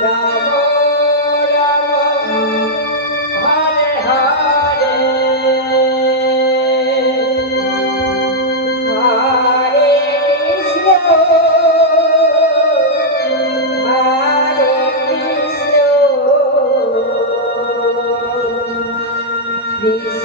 Yeah. this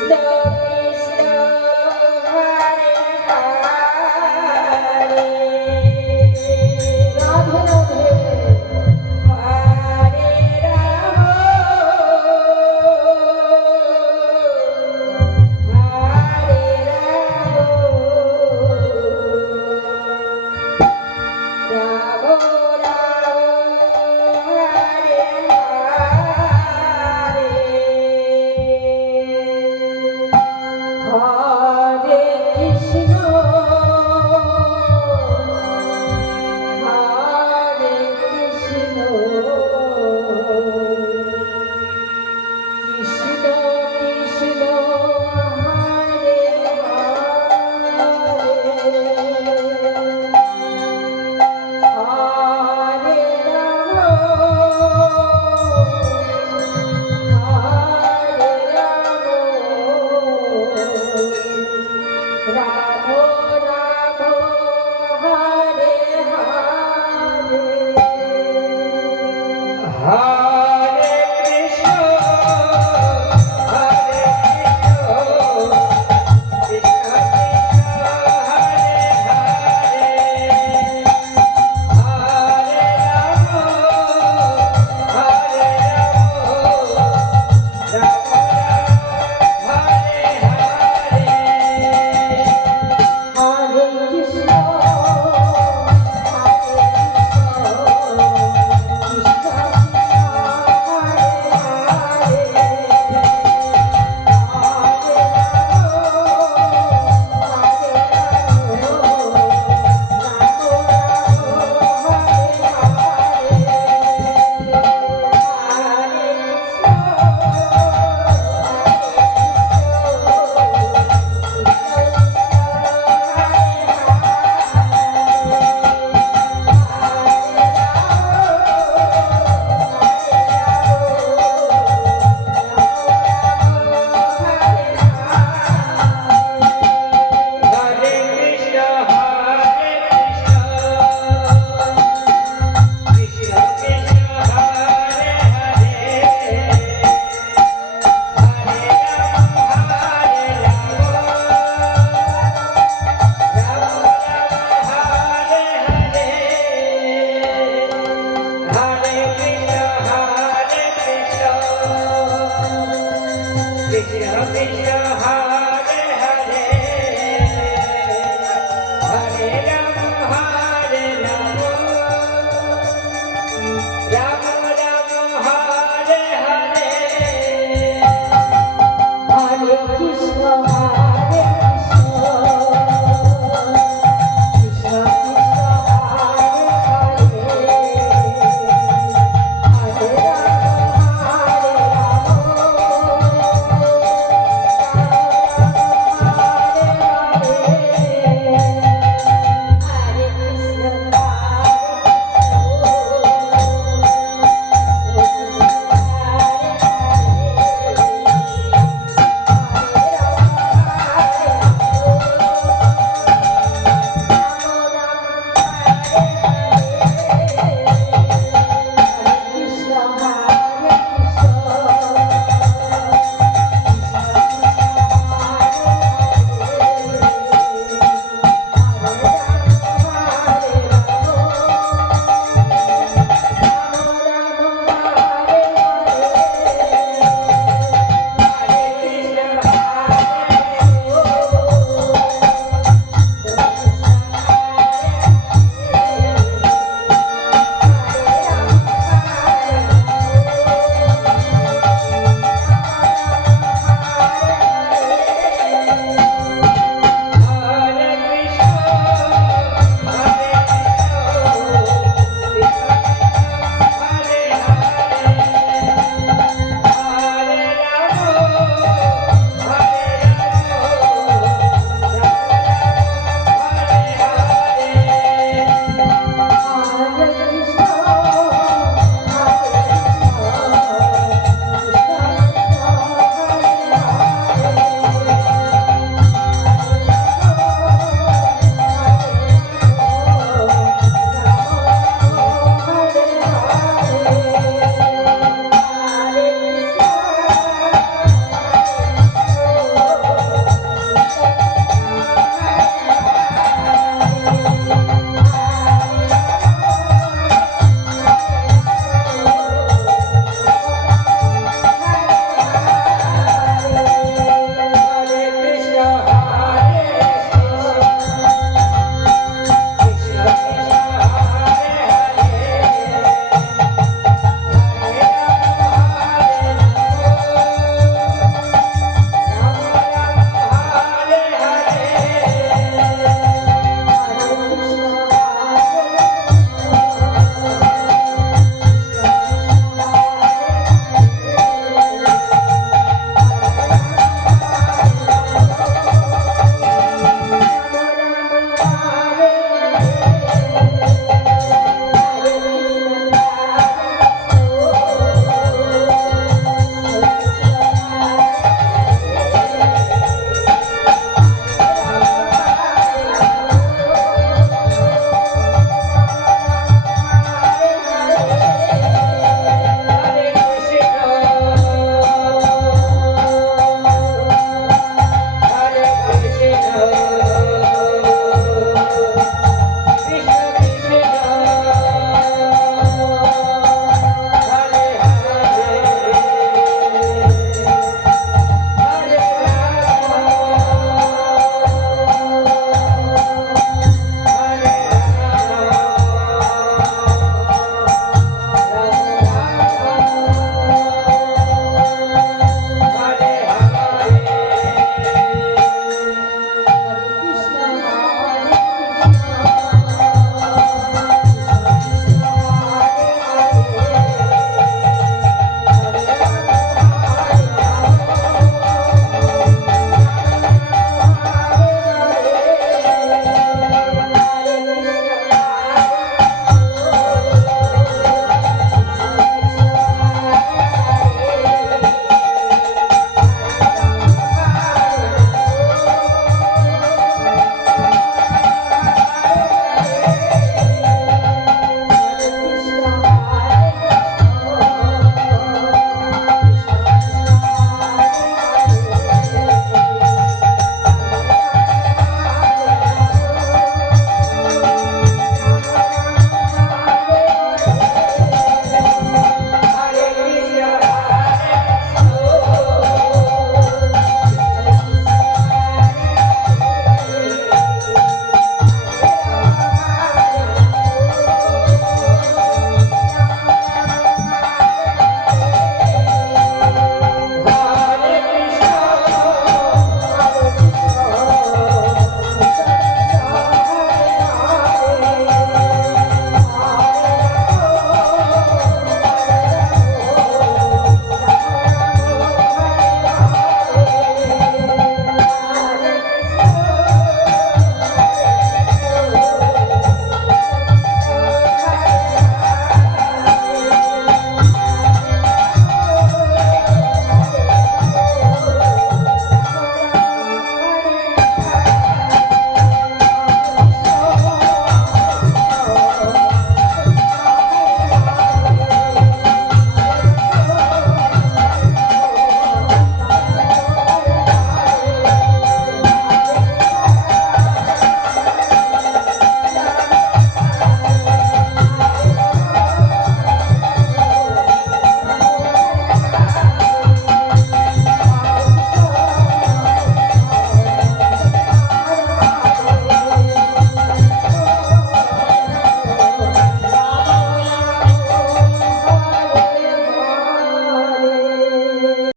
Vishya Vishya Ha